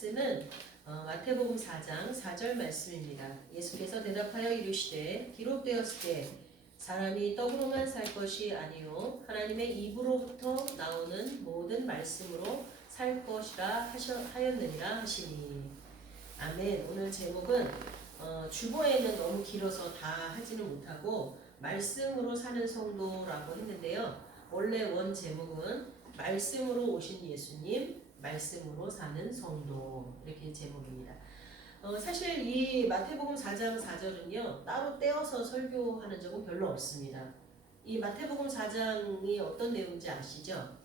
말씀은 어, 마태복음 4장 4절 말씀입니다. 예수께서 대답하여 이르시되 기록되었을 때 사람이 떡으로만 살 것이 아니요 하나님의 입으로부터 나오는 모든 말씀으로 살 것이라 하셔, 하였느니라 하시니 아멘. 오늘 제목은 어, 주보에는 너무 길어서 다 하지는 못하고 말씀으로 사는 성도라고 했는데요. 원래 원 제목은 말씀으로 오신 예수님 말씀으로 사는 성도 이렇게 제목입니다. 어, 사실 이 마태복음 4장 4절은요 따로 떼어서 설교하는 적은 별로 없습니다. 이 마태복음 4장이 어떤 내용인지 아시죠?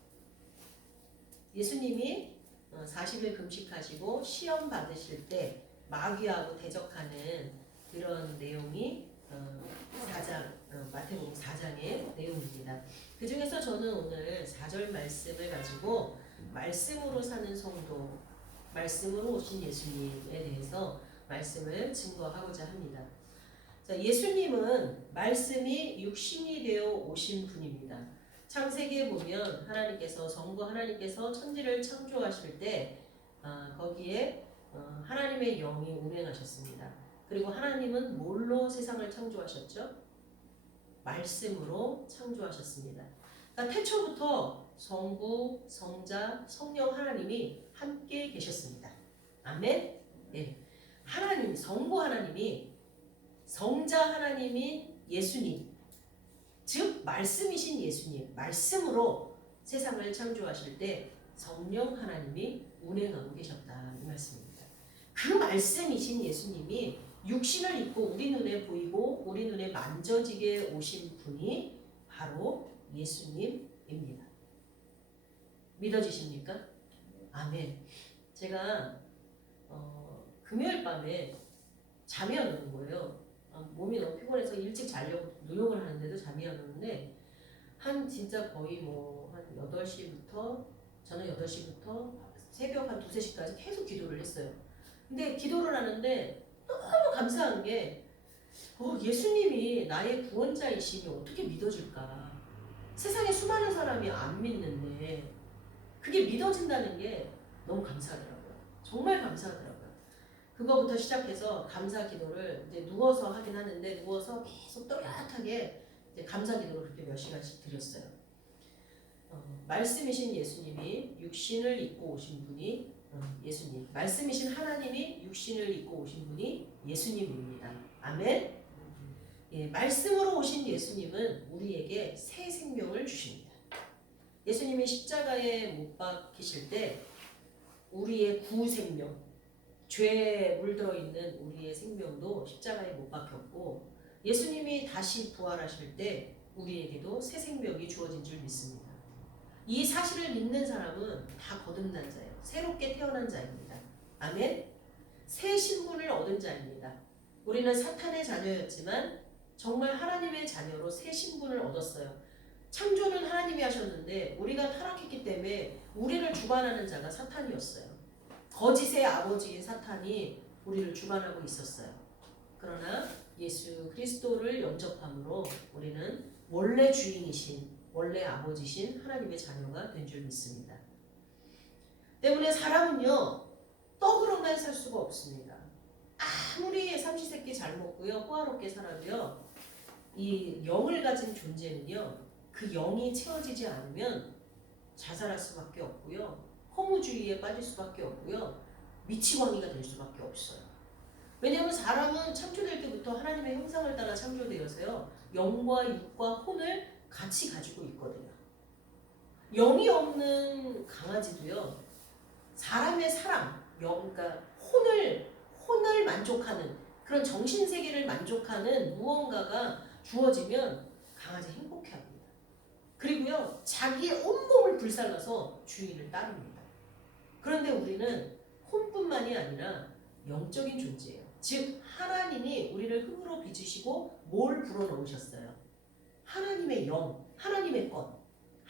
예수님이 어, 40일 금식하시고 시험 받으실 때 마귀하고 대적하는 그런 내용이 어, 4장 어, 마태복음 4장의 그 중에서 저는 오늘 4절 말씀을 가지고 말씀으로 사는 성도, 말씀으로 오신 예수님에 대해서 말씀을 증거하고자 합니다. 자, 예수님은 말씀이 육신이 되어 오신 분입니다. 창세기에 보면 하나님께서 성부 하나님께서 천지를 창조하실 때 아, 거기에 어, 하나님의 영이 운행하셨습니다. 그리고 하나님은 뭘로 세상을 창조하셨죠? 말씀으로 창조하셨습니다. 그러니까 태초부터 성부, 성자, 성령 하나님이 함께 계셨습니다. 아멘. 네. 하나님, 성부 하나님이 성자 하나님인 예수님, 즉 말씀이신 예수님, 말씀으로 세상을 창조하실 때 성령 하나님이 운행하고 계셨다 이 말씀입니다. 그 말씀이신 예수님이 육신을 입고 우리 눈에 보이고 우리 눈에 만져지게 오신 분이 바로 예수님입니다. 믿어지십니까? 아멘. 제가 어, 금요일 밤에 잠이 안 오는 거예요. 아, 몸이 너무 피곤해서 일찍 자려고 노력을 하는데도 잠이 안 오는데 한 진짜 거의 뭐 한 8시부터 저는 8시부터 새벽 한 2, 3시까지 계속 기도를 했어요. 근데 기도를 하는데 너무 감사한 게 어, 예수님이 나의 구원자이심이 어떻게 믿어질까? 세상에 수많은 사람이 안 믿는데 그게 믿어진다는 게 너무 감사하더라고요. 정말 감사하더라고요. 그거부터 시작해서 감사 기도를 이제 누워서 하긴 하는데 누워서 계속 또렷하게 감사 기도를 그렇게 몇 시간씩 드렸어요. 어, 말씀이신 예수님이 육신을 입고 오신 분이 어, 예수님, 말씀이신 하나님이 육신을 입고 오신 분이 예수님입니다. 아멘. 예, 말씀으로 오신 예수님은 우리에게 새 생명을 주십니다. 예수님이 십자가에 못 박히실 때 우리의 구 생명, 죄에 물들어 있는 우리의 생명도 십자가에 못 박혔고 예수님이 다시 부활하실 때 우리에게도 새 생명이 주어진 줄 믿습니다. 이 사실을 믿는 사람은 다 거듭난 자예요. 새롭게 태어난 자입니다. 아멘. 새 신분을 얻은 자입니다. 우리는 사탄의 자녀였지만 정말 하나님의 자녀로 새 신분을 얻었어요. 창조는 하나님이 하셨는데 우리가 타락했기 때문에 우리를 주관하는 자가 사탄이었어요. 거짓의 아버지인 사탄이 우리를 주관하고 있었어요. 그러나 예수 그리스도를 영접함으로 우리는 원래 주인이신 원래 아버지신 하나님의 자녀가 된 줄 믿습니다. 때문에 사람은요 떡으로만 살 수가 없습니다. 아무리 삼시세끼 잘 먹고요 호화롭게 살아도요 이 영을 가진 존재는요 그 영이 채워지지 않으면 자살할 수밖에 없고요 허무주의에 빠질 수밖에 없고요 미치광이가 될 수밖에 없어요. 왜냐하면 사람은 창조될 때부터 하나님의 형상을 따라 창조되어서요 영과 육과 혼을 같이 가지고 있거든요. 영이 없는 강아지도요 사람의 사랑, 영, 그러니까 혼을 혼을 만족하는 그런 정신 세계를 만족하는 무언가가 주어지면 강아지 행복해합니다. 그리고요 자기의 온몸을 불살라서 주인을 따릅니다. 그런데 우리는 혼뿐만이 아니라 영적인 존재예요. 즉 하나님이 우리를 흙으로 빚으시고 뭘 불어넣으셨어요? 하나님의 영, 하나님의 것,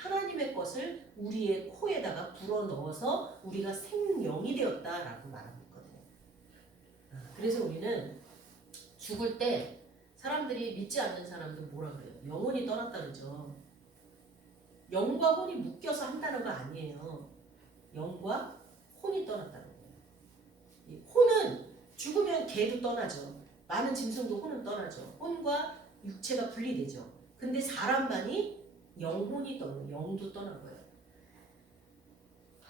하나님의 것을 우리의 코에다가 불어 넣어서 우리가 생명이 되었다라고 말하고 있거든요. 아, 그래서 우리는 죽을 때 사람들이 믿지 않는 사람들 뭐라 그래요? 영혼이 떠났다 그러죠. 영과 혼이 묶여서 한 단어가 아니에요. 영과 혼이 떠났다는 거예요. 개도 떠나죠. 많은 짐승도 혼은 떠나죠. 혼과 육체가 분리되죠. 근데 사람만이 영혼이 떠는 영도 떠난 거예요.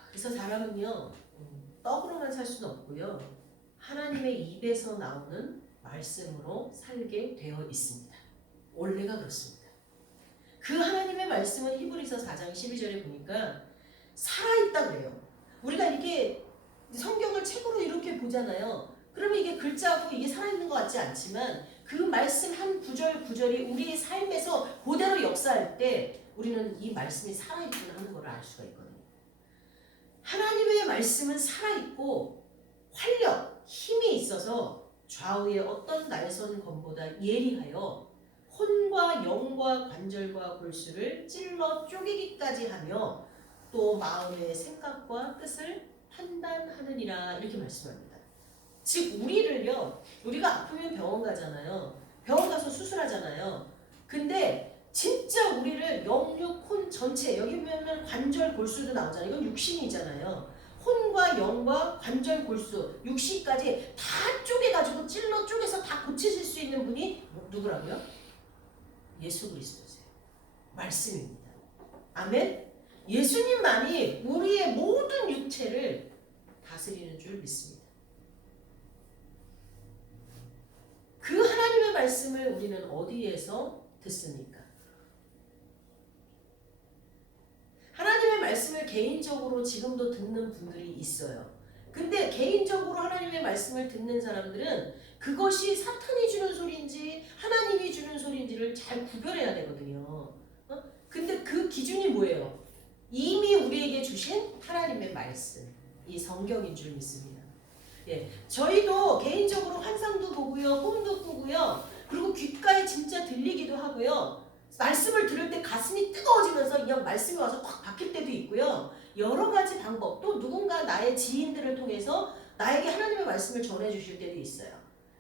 그래서 사람은요 음, 떡으로만 살 수는 없고요. 하나님의 입에서 나오는 말씀으로 살게 되어 있습니다. 원래가 그렇습니다. 그 하나님의 말씀은 히브리서 4장 12절에 보니까 살아있다 그래요. 우리가 이렇게 성경을 책으로 이렇게 보잖아요. 그러면 이게 글자고 이게 살아있는 것 같지 않지만 그 말씀 한 구절 구절이 우리의 삶에서 그대로 역사할 때 우리는 이 말씀이 살아있구나 하는 걸 알 수가 있거든요. 하나님의 말씀은 살아있고 활력, 힘이 있어서 좌우의 어떤 날선 검보다 예리하여 혼과 영과 관절과 골수를 찔러 쪼개기까지 하며 또 마음의 생각과 뜻을 판단하느니라 이렇게 말씀합니다. 즉 우리를요 우리가 아프면 병원 가잖아요. 병원 가서 수술하잖아요. 근데 진짜 우리를 영육 혼 전체 여기 보면 관절 골수도 나오잖아요. 이건 육신이잖아요. 혼과 영과 관절 골수 육신까지 다 쪼개가지고 찔러 쪼개서 다 고치실 수 있는 분이 누구라고요? 예수 그리스도세요. 말씀입니다. 아멘. 예수님만이 우리의 모든 육체를 다스리는 줄 믿습니다. 그 하나님의 말씀을 우리는 어디에서 듣습니까? 하나님의 말씀을 개인적으로 지금도 듣는 분들이 있어요. 근데 개인적으로 하나님의 말씀을 듣는 사람들은 그것이 사탄이 주는 소리인지 하나님이 주는 소리인지를 잘 구별해야 되거든요. 어? 근데 그 기준이 뭐예요? 이미 우리에게 주신 하나님의 말씀, 이 성경인 줄 믿습니다. 예, 저희도 개인적으로 환상도 보고요, 꿈도 꾸고요, 그리고 귓가에 진짜 들리기도 하고요. 말씀을 들을 때 가슴이 뜨거워지면서 그냥 말씀이 와서 확 박힐 때도 있고요. 여러 가지 방법, 또 누군가 나의 지인들을 통해서 나에게 하나님의 말씀을 전해 주실 때도 있어요.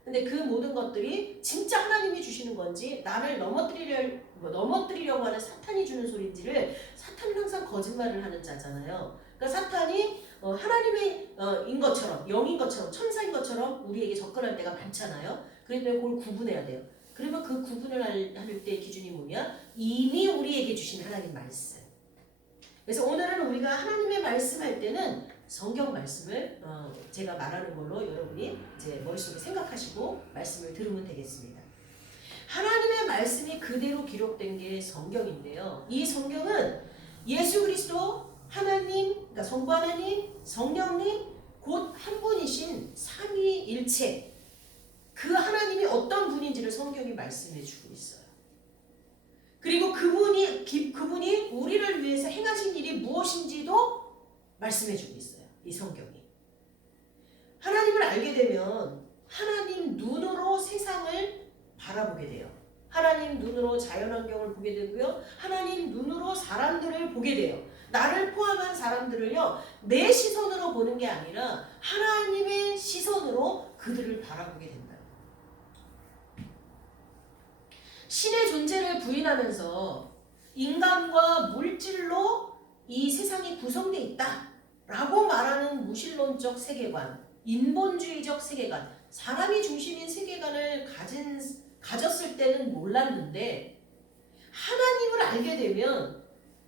근데 그 모든 것들이 진짜 하나님이 주시는 건지 나를 넘어뜨리려 뭐 넘어뜨리려고 하는 사탄이 주는 소리인지를 사탄은 항상 거짓말을 하는 자잖아요. 그러니까 사탄이 어, 하나님의 어, 인 것처럼 영인 것처럼 천사인 것처럼 우리에게 접근할 때가 많잖아요. 그렇기 그걸 구분해야 돼요. 그러면 그 구분을 할, 할때 기준이 뭐냐? 이미 우리에게 주신 하나님 말씀. 그래서 오늘은 우리가 하나님의 말씀할 때는 성경 말씀을 어, 제가 말하는 걸로 여러분이 이제 머릿속에 생각하시고 말씀을 들으면 되겠습니다. 하나님의 말씀이 그대로 기록된 게 성경인데요. 이 성경은 예수 그리스도 하나님, 그러니까 성부 하나님, 성령님 곧 한 분이신 삼위일체 그 하나님이 어떤 분인지를 성경이 말씀해 주고 있어요. 그리고 그분이 기- 그분이 우리를 위해서 행하신 일이 무엇인지도 말씀해 주고 있어요. 이 성경이. 하나님을 알게 되면 하나님 눈으로 세상을 바라보게 돼요. 하나님 눈으로 자연환경을 보게 되고요. 하나님 눈으로 사람들을 보게 돼요. 나를 포함한 사람들을요, 내 시선으로 보는 게 아니라 하나님의 시선으로 그들을 바라보게 된다. 신의 존재를 부인하면서 인간과 물질로 이 세상이 구성되어 있다. 라고 말하는 무신론적 세계관, 인본주의적 세계관, 사람이 중심인 세계관을 가진, 가졌을 때는 몰랐는데, 하나님을 알게 되면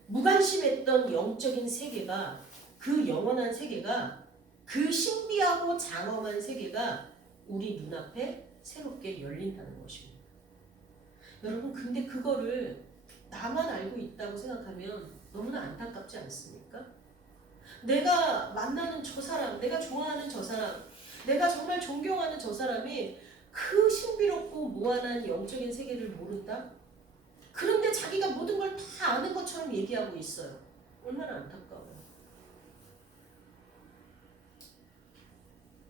무관심했던 영적인 세계가, 그 영원한 세계가, 그 신비하고 장엄한 세계가 우리 눈앞에 새롭게 열린다는 것입니다. 여러분, 근데 그거를 나만 알고 있다고 생각하면 너무나 안타깝지 않습니까? 내가 만나는 저 사람, 내가 좋아하는 저 사람, 내가 정말 존경하는 저 사람이 그 신비롭고 무한한 영적인 세계를 모른다? 그런데 자기가 모든 걸 다 아는 것처럼 얘기하고 있어요. 얼마나 안타까워요.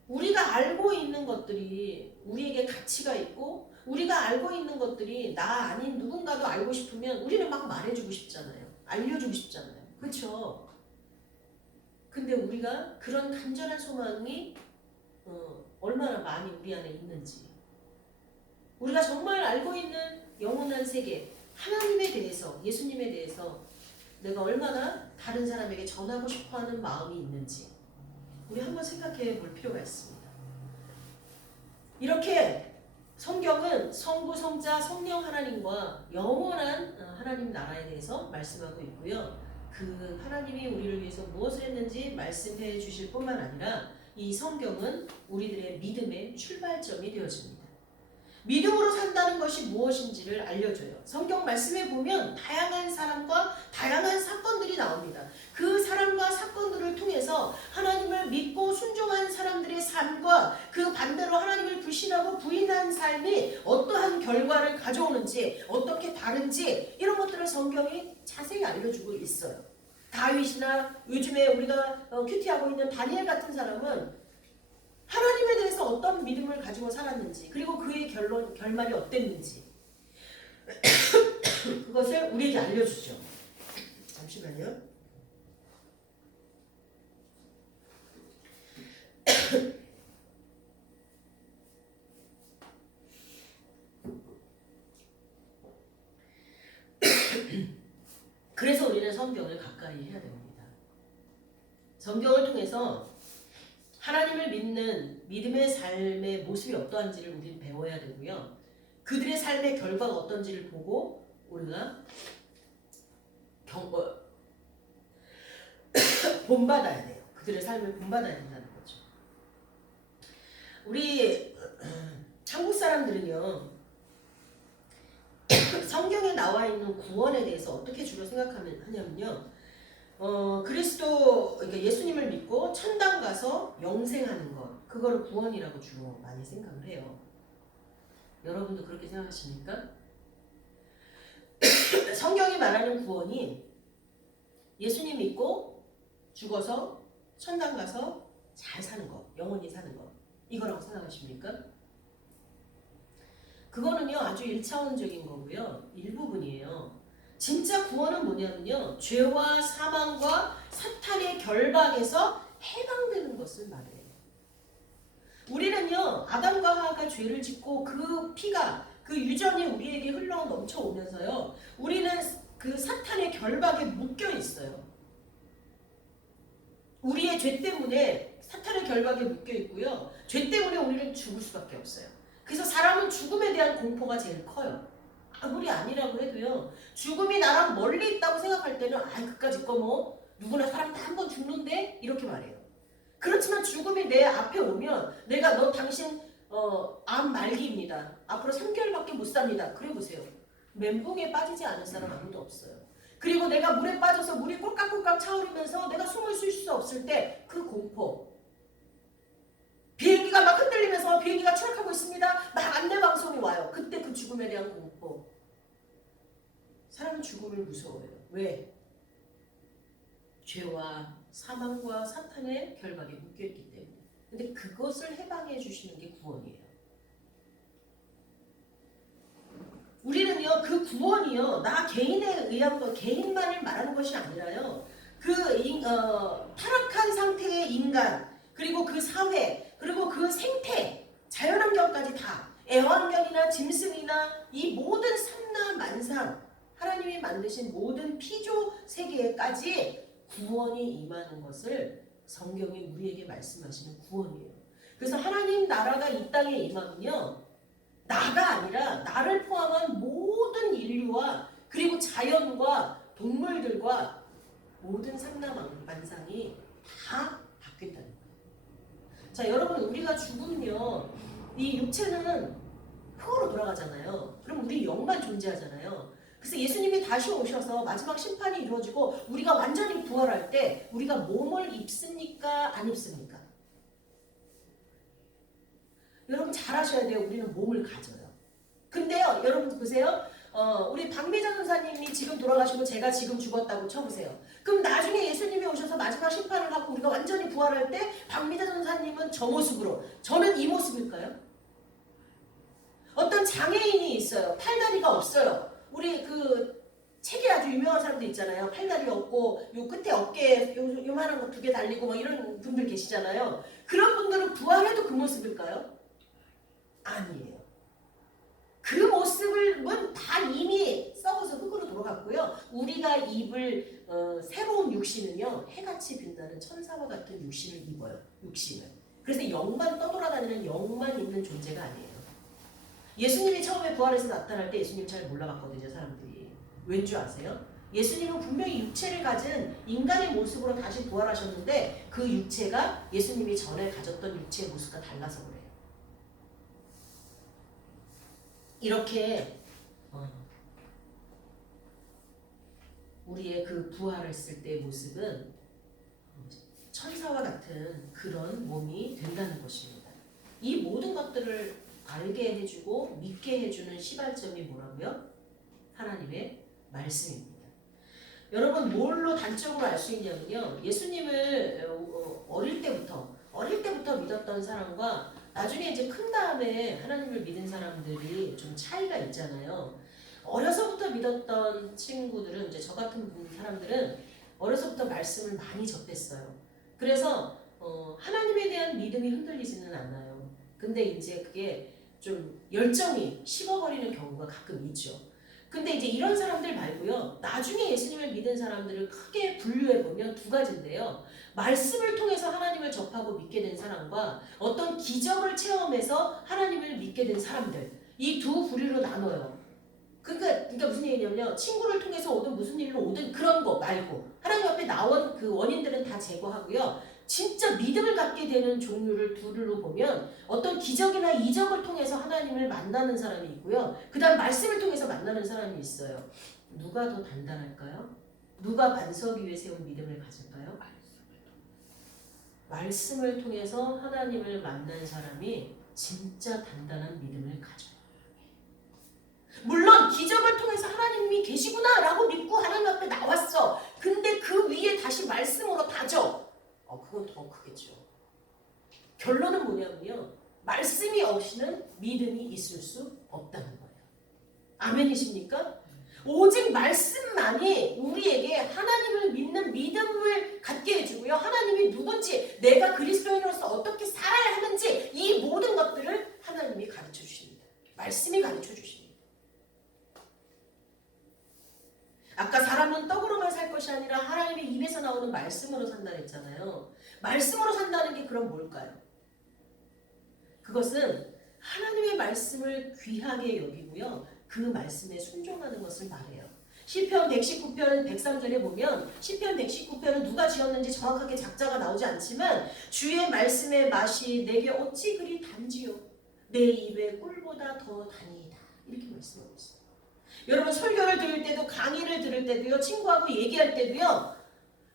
우리가 알고 있는 것들이 우리에게 가치가 있고 우리가 알고 있는 것들이 나 아닌 누군가도 알고 싶으면 우리는 막 말해주고 싶잖아요. 알려주고 싶잖아요. 그렇죠? 근데 우리가 그런 간절한 소망이 어, 얼마나 많이 우리 안에 있는지 우리가 정말 알고 있는 영원한 세계 하나님에 대해서 예수님에 대해서 내가 얼마나 다른 사람에게 전하고 싶어 하는 마음이 있는지 우리 한번 생각해 볼 필요가 있습니다. 이렇게 성경은 성부, 성자, 성령 하나님과 영원한 어, 하나님 나라에 대해서 말씀하고 있고요. 그 하나님이 우리를 위해서 무엇을 했는지 말씀해 주실 뿐만 아니라 이 성경은 우리들의 믿음의 출발점이 되어집니다. 믿음으로 산다는 것이 무엇인지를 알려줘요. 성경 말씀에 보면 다양한 사람과 다양한 사건들이 나옵니다. 그 사람과 사건들을 통해서 하나님을 믿고 순종한 사람들의 삶과 그 반대로 하나님을 불신하고 부인한 삶이 어떠한 결과를 가져오는지 어떻게 다른지 이런 것들을 성경이 자세히 알려주고 있어요. 다윗이나 요즘에 우리가 어, 큐티하고 있는 다니엘 같은 사람은 하나님에 대해서 어떤 믿음을 가지고 살았는지 그리고 그의 결론 결말이 어땠는지 그것을 우리에게 알려주죠. 잠시만요. 그래서 우리는 성경을 가까이 해야 됩니다. 성경을 통해서 하나님을 믿는 믿음의 삶의 모습이 어떠한지를 우리는 배워야 되고요. 그들의 삶의 결과가 어떤지를 보고 우리가 경, 어, 본받아야 돼요. 그들의 삶을 본받아야 된다는 거죠. 우리 한국 사람들은요. 성경에 나와 있는 구원에 대해서 어떻게 주로 생각하면 하냐면요. 어, 그리스도 그러니까 예수님을 믿고 천당 가서 영생하는 것 그거를 구원이라고 주로 많이 생각을 해요. 여러분도 그렇게 생각하십니까? 성경이 말하는 구원이 예수님 믿고 죽어서 천당 가서 잘 사는 것, 영원히 사는 것 이거라고 생각하십니까? 그거는요 아주 일차원적인 거고요 일부분이에요. 진짜 구원은 뭐냐면요. 죄와 사망과 사탄의 결박에서 해방되는 것을 말해요. 우리는요. 아담과 하와가 죄를 짓고 그 피가 그 유전이 우리에게 흘러 넘쳐오면서요. 우리는 그 사탄의 결박에 묶여 있어요. 우리의 죄 때문에 사탄의 결박에 묶여 있고요. 죄 때문에 우리는 죽을 수밖에 없어요. 그래서 사람은 죽음에 대한 공포가 제일 커요. 아무리 아니라고 해도요. 죽음이 나랑 멀리 있다고 생각할 때는 아 그까짓 거뭐 누구나 사람 다 한 번 죽는데 이렇게 말해요. 그렇지만 죽음이 내 앞에 오면 내가 너 당신 어, 암 말기입니다. 앞으로 3개월밖에 못 삽니다. 그래 보세요. 멘붕에 빠지지 않은 사람 아무도 없어요. 그리고 내가 물에 빠져서 물이 꼴깍꼴깍 차오르면서 내가 숨을 쉴 수 없을 때 그 공포. 비행기가 막 흔들리면서 비행기가 추락하고 있습니다. 막 안내 방송이 와요. 그때 그 죽음에 대한 공포. 사람은 죽음을 무서워해요. 왜? 죄와 사망과 사탄의 결박에 묶여있기 때문에. 근데 그것을 해방해 주시는 게 구원이에요. 우리는요, 그 구원이요, 나 개인에 의한 것, 개인만을 말하는 것이 아니라요, 그, 인, 어, 타락한 상태의 인간, 그리고 그 사회, 그리고 그 생태, 자연환경까지 다, 애완견이나 짐승이나 이 모든 삼나 만상, 하나님이 만드신 모든 피조 세계까지 구원이 임하는 것을 성경이 우리에게 말씀하시는 구원이에요. 그래서 하나님 나라가 이 땅에 임하면요. 나가 아니라 나를 포함한 모든 인류와 그리고 자연과 동물들과 모든 상남만상이 다 바뀐다는 거예요. 자, 여러분 우리가 죽으면요. 이 육체는 흙으로 돌아가잖아요. 그럼 우리 영만 존재하잖아요. 그래서 예수님이 다시 오셔서 마지막 심판이 이루어지고 우리가 완전히 부활할 때 우리가 몸을 입습니까? 안 입습니까? 여러분 잘 아셔야 돼요. 우리는 몸을 가져요. 근데요, 여러분 보세요. 어, 우리 박미자 전사님이 지금 돌아가시고 제가 지금 죽었다고 쳐보세요. 그럼 나중에 예수님이 오셔서 마지막 심판을 하고 우리가 완전히 부활할 때 박미자 전사님은 저 모습으로 저는 이 모습일까요? 어떤 장애인이 있어요. 팔다리가 없어요. 우리 그 책에 아주 유명한 사람도 있잖아요. 팔다리 없고 요 끝에 어깨에 요, 요만한 거 두 개 달리고 뭐 이런 분들 계시잖아요. 그런 분들은 부활해도 그 모습일까요? 아니에요. 그 모습은 다 이미 썩어서 흙으로 돌아갔고요. 우리가 입을 어, 새로운 육신은요 해같이 빛나는 천사와 같은 육신을 입어요. 육신을. 그래서 영만 떠돌아다니는 영만 있는 존재가 아니에요. 예수님이 처음에 부활해서 나타날 때 예수님 잘 몰라봤거든요, 사람들이. 왠 줄 아세요? 예수님은 분명히 육체를 가진 인간의 모습으로 다시 부활하셨는데 그 육체가 예수님이 전에 가졌던 육체의 모습과 달라서 그래요. 이렇게 어, 우리의 그 부활했을 때의 모습은 천사와 같은 그런 몸이 된다는 것입니다. 이 모든 것들을 알게 해주고 믿게 해주는 시발점이 뭐라고요? 하나님의 말씀입니다. 여러분 뭘로 단적으로 알 수 있냐면요. 예수님을 어, 어릴 때부터 어릴 때부터 믿었던 사람과 나중에 이제 큰 다음에 하나님을 믿은 사람들이 좀 차이가 있잖아요. 어려서부터 믿었던 친구들은 이제 저 같은 분 사람들은 어려서부터 말씀을 많이 접했어요. 그래서 어, 하나님에 대한 믿음이 흔들리지는 않아요. 근데 이제 그게 좀 열정이 식어버리는 경우가 가끔 있죠. 근데 이제 이런 사람들 말고요. 나중에 예수님을 믿은 사람들을 크게 분류해 보면 두 가지인데요. 말씀을 통해서 하나님을 접하고 믿게 된 사람과 어떤 기적을 체험해서 하나님을 믿게 된 사람들. 이 두 부류로 나눠요. 그러니까, 그러니까 무슨 얘기냐면요. 친구를 통해서 오든 무슨 일로 오든 그런 거 말고 하나님 앞에 나온 그 원인들은 다 제거하고요. 진짜 믿음을 갖게 되는 종류를 둘로 보면 어떤 기적이나 이적을 통해서 하나님을 만나는 사람이 있고요. 그 다음 말씀을 통해서 만나는 사람이 있어요. 누가 더 단단할까요? 누가 반석 위에 세운 믿음을 가질까요? 말씀을 통해서 하나님을 만난 사람이 진짜 단단한 믿음을 가져요. 물론 기적을 통해서 하나님이 계시구나라고 믿고 하나님 앞에 나왔어. 근데 그 위에 다시 말씀으로 다져. 어, 그건 더 크겠죠. 결론은 뭐냐면요. 말씀이 없이는 믿음이 있을 수 없다는 거예요. 아멘이십니까? 오직 말씀만이 우리에게 하나님을 믿는 믿음을 갖게 해주고요. 하나님이 누군지, 내가 그리스도인으로서 어떻게 살아야 하는지 이 모든 것들을 하나님이 가르쳐 주십니다. 말씀이 가르쳐 주십니다. 아까 사람은 떡으로만 살 것이 아니라 하나님의 입에서 나오는 말씀으로 산다 했잖아요. 말씀으로 산다는 게 그럼 뭘까요? 그것은 하나님의 말씀을 귀하게 여기고요. 그 말씀에 순종하는 것을 말해요. 시편 119편 103절에 보면 시편 119편은 누가 지었는지 정확하게 작자가 나오지 않지만 주의 말씀의 맛이 내게 어찌 그리 단지요 내 입에 꿀보다 더 다니이다 이렇게 말씀하고 있어요. 여러분 설교를 들을 때도 강의를 들을 때도요 친구하고 얘기할 때도요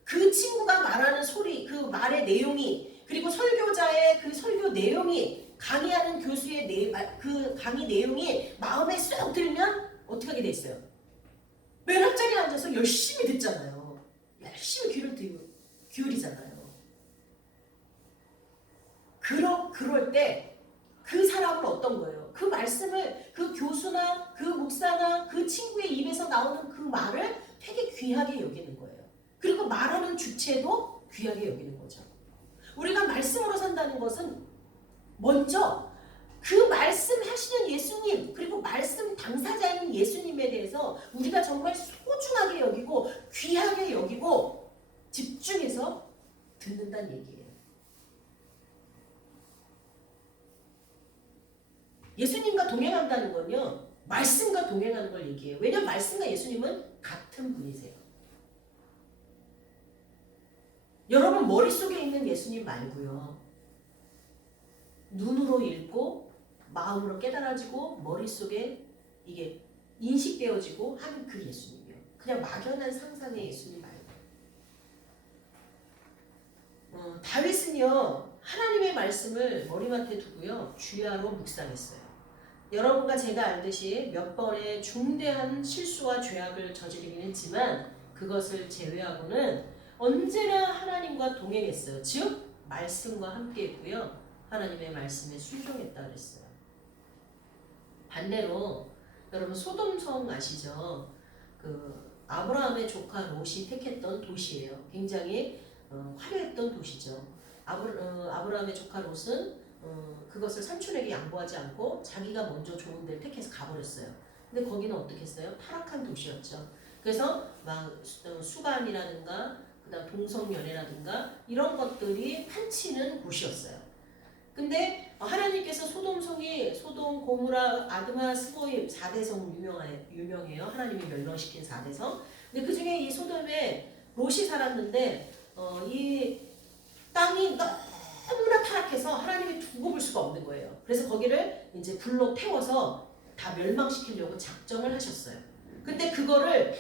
그 친구가 말하는 소리 그 말의 내용이 그리고 설교자의 그 설교 내용이 강의하는 교수의 내, 아, 그 강의 내용이 마음에 쏙 들면 어떻게 하게 돼 있어요? 맨 앞자리에 앉아서 열심히 듣잖아요. 열심히 귀를 기- 기울이잖아요. 그러, 그럴 때 그 사람은 어떤 거예요? 그 말씀을 그 교수나 그 목사나 그 친구의 입에서 나오는 그 말을 되게 귀하게 여기는 거예요. 그리고 말하는 주체도 귀하게 여기는 거죠. 우리가 말씀으로 산다는 것은 먼저 그 말씀하시는 예수님 그리고 말씀 당사자인 예수님에 대해서 우리가 정말 소중하게 여기고 귀하게 여기고 집중해서 듣는다는 얘기예요. 예수님과 동행한다는 건요. 말씀과 동행하는 걸 얘기해요. 왜냐하면 말씀과 예수님은 같은 분이세요. 여러분 머릿속에 있는 예수님 말고요. 눈으로 읽고 마음으로 깨달아지고 머릿속에 이게 인식되어지고 하는 그 예수님이요. 그냥 막연한 상상의 예수님 말고. 어, 다윗은요 하나님의 말씀을 머리맡에 두고요 주야로 묵상했어요. 여러분과 제가 알듯이 몇 번의 중대한 실수와 죄악을 저지르긴 했지만 그것을 제외하고는 언제나 하나님과 동행했어요. 즉 말씀과 함께했고요. 하나님의 말씀에 순종했다 그랬어요. 반대로 여러분 소돔성 아시죠? 그 아브라함의 조카 롯이 택했던 도시예요. 굉장히 어, 화려했던 도시죠. 아브, 어, 아브라함의 조카 롯은 어, 그것을 삼촌에게 양보하지 않고 자기가 먼저 좋은 데를 택해서 가버렸어요. 근데 거기는 어떻게 했어요? 타락한 도시였죠. 그래서 막 수- 어, 수간이라든가 그다음 동성연애라든가 이런 것들이 판치는 곳이었어요. 근데 하나님께서 소돔성이 소돔, 고무라, 아드마, 스보임 4대성 유명해, 유명해요. 하나님이 멸망시킨 4대성. 근데 그 중에 이 소돔에 롯이 살았는데 어, 이 땅이 너무나 타락해서 하나님이 두고 볼 수가 없는 거예요. 그래서 거기를 이제 불로 태워서 다 멸망시키려고 작정을 하셨어요. 근데 그거를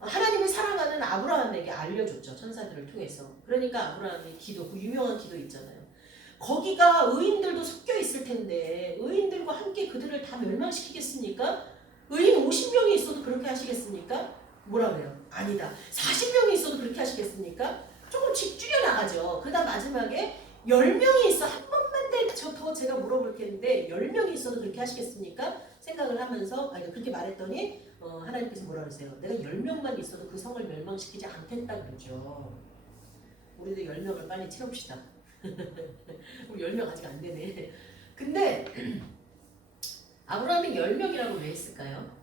하나님을 사랑하는 아브라함에게 알려줬죠. 천사들을 통해서. 그러니까 아브라함이 기도, 그 유명한 기도 있잖아요. 거기가 의인들도 섞여 있을 텐데 의인들과 함께 그들을 다 멸망시키겠습니까? 의인 50명이 있어도 그렇게 하시겠습니까? 뭐라 그래요? 아니다. 40명이 있어도 그렇게 하시겠습니까? 조금씩 줄여나가죠. 그러다 마지막에 10명이 있어. 한 번만 더 제가 물어볼 텐데 10명이 있어도 그렇게 하시겠습니까? 생각을 하면서 아니 그렇게 말했더니 어, 하나님께서 뭐라 그러세요? 내가 10명만 있어도 그 성을 멸망시키지 않겠다 그러죠. 우리도 10명을 빨리 채웁시다. 우리 10명 아직 안 되네. 근데 아브라함이 10명이라고 왜 했을까요?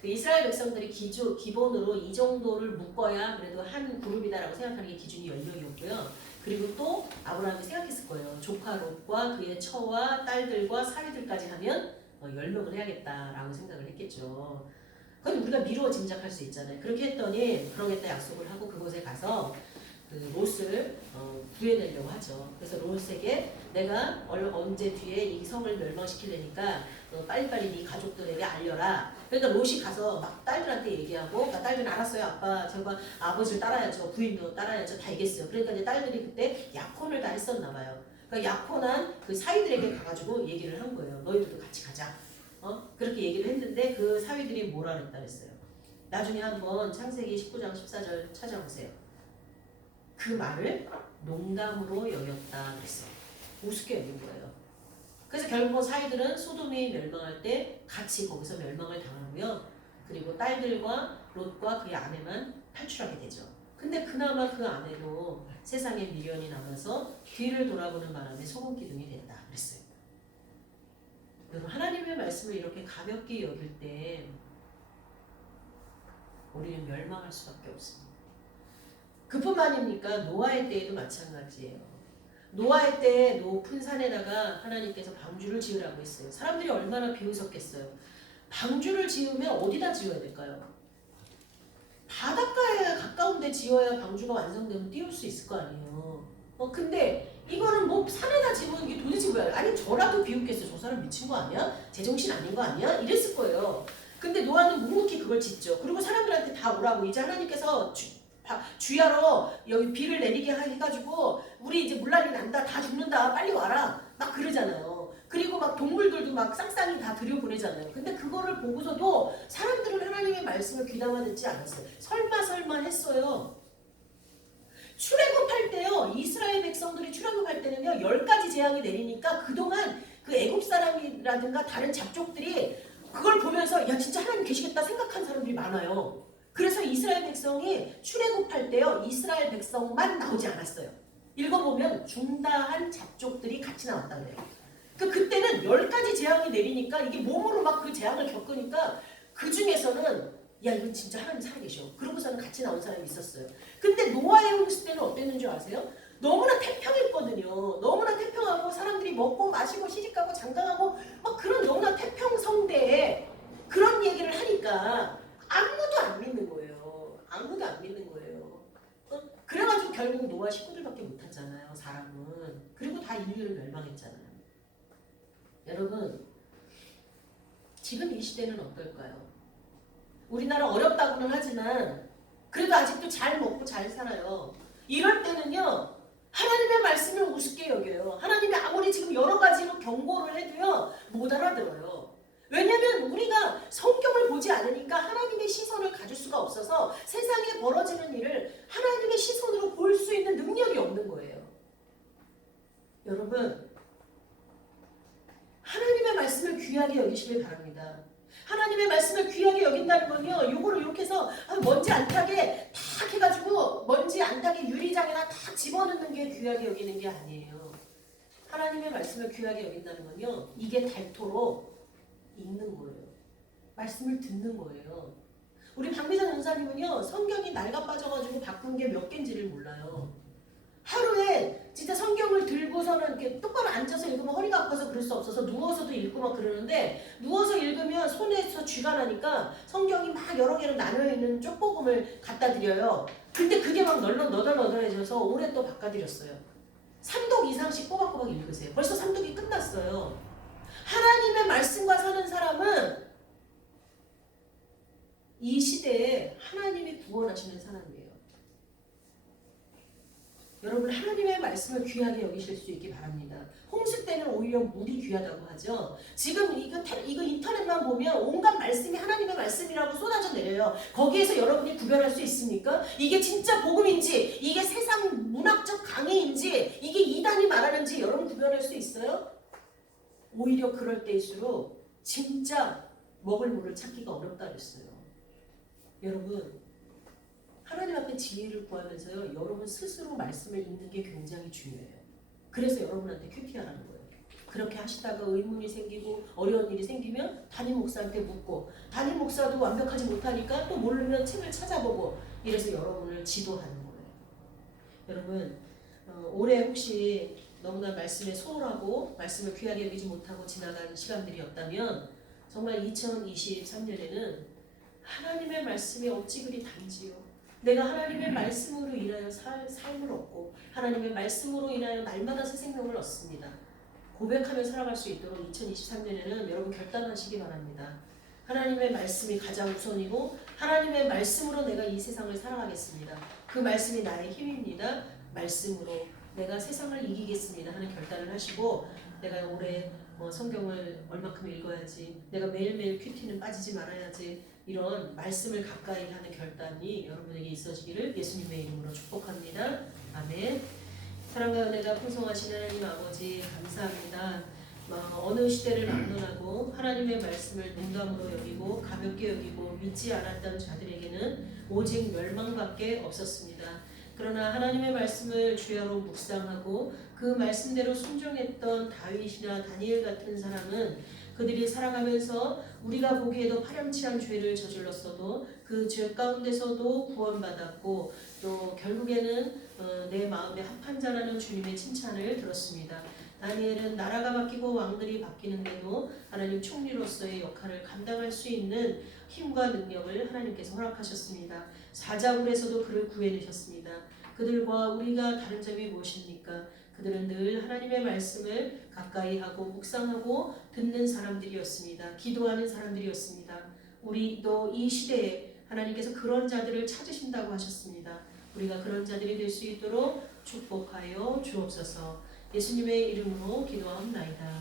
그 이스라엘 백성들이 기조, 기본으로 이 정도를 묶어야 그래도 한 그룹이다라고 생각하는 게 기준이 10명이었고요. 그리고 또 아브라함이 생각했을 거예요. 조카 롯과 그의 처와 딸들과 사위들까지 하면 어, 10명을 해야겠다라고 생각을 했겠죠. 그건 우리가 미루어 짐작할 수 있잖아요. 그렇게 했더니 그러겠다 약속을 하고 그곳에 가서 그 롯을 어, 구해내려고 하죠. 그래서 롯에게 내가 얼- 언제 뒤에 이 성을 멸망시키려니까 어, 빨리빨리 네 가족들에게 알려라. 그러니까 롯이 가서 막 딸들한테 얘기하고 그러니까 딸들은 알았어요. 아빠 제가 아버지를 따라야죠. 부인도 따라야죠. 다 얘기했어요. 그러니까 이제 딸들이 그때 약혼을 다 했었나 봐요. 그러니까 약혼한 그 사위들에게 가가지고 얘기를 한 거예요. 너희들도 같이 가자. 어? 그렇게 얘기를 했는데 그 사위들이 뭐라 그랬다 그랬어요. 나중에 한번 창세기 19장 14절 찾아보세요. 그 말을 농담으로 여겼다 그랬어요. 우습게 여긴 거예요. 그래서 결국 사이들은 소돔이 멸망할 때 같이 거기서 멸망을 당하고요. 그리고 딸들과 롯과 그의 아내만 탈출하게 되죠. 근데 그나마 그 아내도 세상에 미련이 남아서 뒤를 돌아보는 바람에 소금 기둥이 된다 그랬어요. 여러분 하나님의 말씀을 이렇게 가볍게 여길 때 우리는 멸망할 수밖에 없습니다. 그뿐만입니까? 노아의 때에도 마찬가지예요. 노아의 때 높은 산에다가 하나님께서 방주를 지으라고 했어요. 사람들이 얼마나 비웃었겠어요. 방주를 지으면 어디다 지어야 될까요? 바닷가에 가까운 데 지어야 방주가 완성되면 띄울 수 있을 거 아니에요. 어, 근데 이거는 뭐 산에다 지으면 이게 도대체 뭐야? 아니 저라도 비웃겠어요. 저 사람 미친 거 아니야? 제정신 아닌 거 아니야? 이랬을 거예요. 근데 노아는 묵묵히 그걸 짓죠. 그리고 사람들한테 다 오라고 이제 하나님께서 주야로 여기 비를 내리게 하- 해가지고 우리 이제 물난리 난다 다 죽는다 빨리 와라 막 그러잖아요. 그리고 막 동물들도 막 쌍쌍이 다 들여보내잖아요. 근데 그거를 보고서도 사람들은 하나님의 말씀을 귀담아 듣지 않았어요. 설마 설마 했어요. 출애굽할 때요 이스라엘 백성들이 출애굽할 때는요 열 가지 재앙이 내리니까 그동안 그 애굽 사람이라든가 다른 잡족들이 그걸 보면서 야 진짜 하나님 계시겠다 생각한 사람들이 많아요. 그래서 이스라엘 백성이 출애굽할 때요 이스라엘 백성만 나오지 않았어요. 읽어보면 중다한 잡족들이 같이 나왔다 그래요. 그 그때는 열 가지 재앙이 내리니까 이게 몸으로 막 그 재앙을 겪으니까 그 중에서는 야 이건 진짜 하나님 살아계셔. 그러고서는 같이 나온 사람이 있었어요. 근데 노아의 홍수 때는 어땠는 줄 아세요? 너무나 태평했거든요. 너무나 태평하고 사람들이 먹고 마시고 시집가고 장가가고 막 그런 너무나 태평성대에 그런 얘기를 하니까 아무도 안 믿는 거예요. 아무도 안 믿는 거예요. 어? 그래가지고 결국 노아 식구들밖에 못 하잖아요. 사람은. 그리고 다 인류를 멸망했잖아요. 여러분 지금 이 시대는 어떨까요? 우리나라 어렵다고는 하지만 그래도 아직도 잘 먹고 잘 살아요. 이럴 때는요. 하나님의 말씀을 우습게 여겨요. 하나님이 아무리 지금 여러 가지로 경고를 해도요. 못 알아들어요. 왜냐면 우리가 성경을 보지 않으니까 하나님의 시선을 가질 수가 없어서 세상에 벌어지는 일을 하나님의 시선으로 볼 수 있는 능력이 없는 거예요. 여러분, 하나님의 말씀을 귀하게 여기시길 바랍니다. 하나님의 말씀을 귀하게 여긴다는 건요, 요거를 이렇게 해서 아, 먼지 안 타게 탁 해가지고 먼지 안 타게 유리장에다 탁 집어넣는 게 귀하게 여기는 게 아니에요. 하나님의 말씀을 귀하게 여긴다는 건요, 이게 닳도록 읽는 거예요. 말씀을 듣는 거예요. 우리 박미선 연사님은요, 성경이 낡아 빠져가지고 바꾼 게 몇 개인지를 몰라요. 하루에 진짜 진짜 성경을 들고서는 이렇게 똑바로 앉아서 읽으면 허리가 아파서 그럴 수 없어서 누워서도 읽고 막 그러는데 누워서 읽으면 손에서 쥐가 나니까 성경이 막 여러 개로 나눠 있는 쪽복음을 갖다 드려요. 근데 그게 막 널널 너덜너덜해져서 올해 또 바꿔드렸어요. 3독 이상씩 꼬박꼬박 읽으세요. 벌써 3독이 끝났어요. 하나님의 말씀과 사는 사람은 이 시대에 하나님이 구원하시는 사람이에요. 여러분 하나님의 말씀을 귀하게 여기실 수 있기 바랍니다. 홍수 때는 오히려 물이 귀하다고 하죠. 지금 이거 텔- 이거 인터넷만 보면 온갖 말씀이 하나님의 말씀이라고 쏟아져 내려요. 거기에서 여러분이 구별할 수 있습니까? 이게 진짜 복음인지 이게 세상 문학적 강의인지 이게 이단이 말하는지 여러분 구별할 수 있어요? 오히려 그럴 때일수록 진짜 먹을 물을 찾기가 어렵다 그랬어요. 여러분 하나님 앞에 지혜를 구하면서요. 여러분 스스로 말씀을 읽는 게 굉장히 중요해요. 그래서 여러분한테 큐티하라는 거예요. 그렇게 하시다가 의문이 생기고 어려운 일이 생기면 담임 목사한테 묻고 담임 목사도 완벽하지 못하니까 또 모르면 책을 찾아보고 이래서 여러분을 지도하는 거예요. 여러분 어, 올해 혹시 너무나 말씀에 소홀하고 말씀을 귀하게 여기지 못하고 지나간 시간들이었다면 정말 2023년에는 하나님의 말씀이 어찌 그리 단지요. 내가 하나님의 말씀으로 인하여 살, 삶을 얻고 하나님의 말씀으로 인하여 날마다 새 생명을 얻습니다. 고백하며 살아갈 수 있도록 2023년에는 여러분 결단하시기 바랍니다. 하나님의 말씀이 가장 우선이고 하나님의 말씀으로 내가 이 세상을 살아가겠습니다. 그 말씀이 나의 힘입니다. 말씀으로 내가 세상을 이기겠습니다 하는 결단을 하시고 내가 올해 뭐 성경을 얼마큼 읽어야지 내가 매일매일 큐티는 빠지지 말아야지 이런 말씀을 가까이 하는 결단이 여러분에게 있어지기를 예수님의 이름으로 축복합니다. 아멘. 사랑과 은혜가 풍성하신 하나님 아버지 감사합니다. 어, 어느 시대를 막론하고 하나님의 말씀을 농담으로 여기고 가볍게 여기고 믿지 않았던 자들에게는 오직 멸망밖에 없었습니다. 그러나 하나님의 말씀을 주야로 묵상하고 그 말씀대로 순종했던 다윗이나 다니엘 같은 사람은 그들이 살아가면서 우리가 보기에도 파렴치한 죄를 저질렀어도 그 죄 가운데서도 구원받았고 또 결국에는 어, 내 마음에 합한 자라는 주님의 칭찬을 들었습니다. 다니엘은 나라가 바뀌고 왕들이 바뀌는데도 하나님 총리로서의 역할을 감당할 수 있는 힘과 능력을 하나님께서 허락하셨습니다. 사자굴에서도 그를 구해내셨습니다. 그들과 우리가 다른 점이 무엇입니까? 그들은 늘 하나님의 말씀을 가까이 하고 묵상하고 듣는 사람들이었습니다. 기도하는 사람들이었습니다. 우리도 이 시대에 하나님께서 그런 자들을 찾으신다고 하셨습니다. 우리가 그런 자들이 될 수 있도록 축복하여 주옵소서. 예수님의 이름으로 기도하옵나이다.